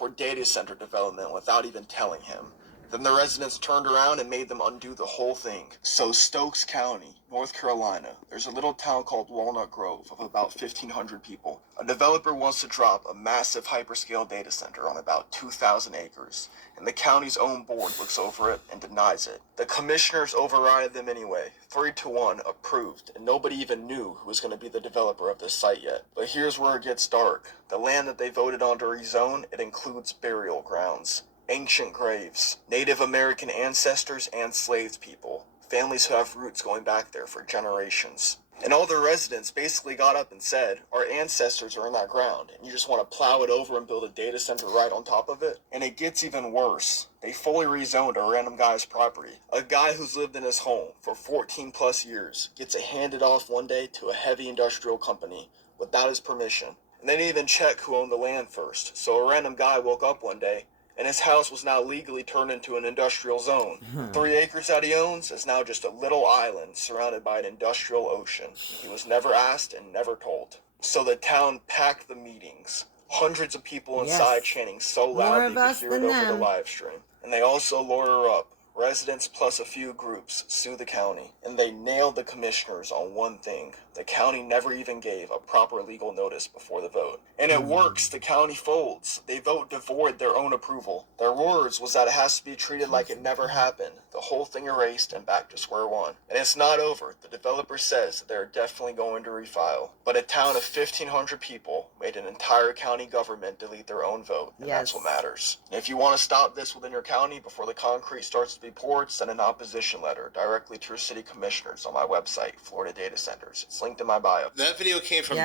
for data center development without even telling him. Then the residents turned around and made them undo the whole thing. So Stokes County, North Carolina, there's a little town called Walnut Grove of about 1,500 people. A developer wants to drop a massive hyperscale data center on about 2,000 acres, and the county's own board looks over it and denies it. The commissioners override them anyway, 3-1, approved, and nobody even knew who was going to be the developer of this site yet. But here's where it gets dark. The land that they voted on to rezone, it includes burial grounds. Ancient graves, Native American ancestors and enslaved people, families who have roots going back there for generations. And all the residents basically got up and said, our ancestors are in that ground, and you just want to plow it over and build a data center right on top of it? And it gets even worse. They fully rezoned a random guy's property. A guy who's lived in his home for 14 plus years gets it handed off one day to a heavy industrial company without his permission. And they didn't even check who owned the land first, so a random guy woke up one day and his house was now legally turned into an industrial zone. 3 acres that he owns is now just a little island surrounded by an industrial ocean. He was never asked and never told. So the town packed the meetings. Hundreds of people inside chanting so loud they could hear it over the live stream. And they also lure her up. Residents plus a few groups sue the county, and they nailed the commissioners on one thing. The county never even gave a proper legal notice before the vote. And it works. The county folds. They vote to void their own approval. Their words was that it has to be treated like it never happened. The whole thing erased and back to square one. And it's not over. The developer says that they're definitely going to refile. But a town of 1,500 people made an entire county government delete their own vote. And that's what matters. And if you want to stop this within your county before the concrete starts to be poured, send an opposition letter directly to your city commissioners on my website, Florida Data Centers. It's linked in my bio. That video came from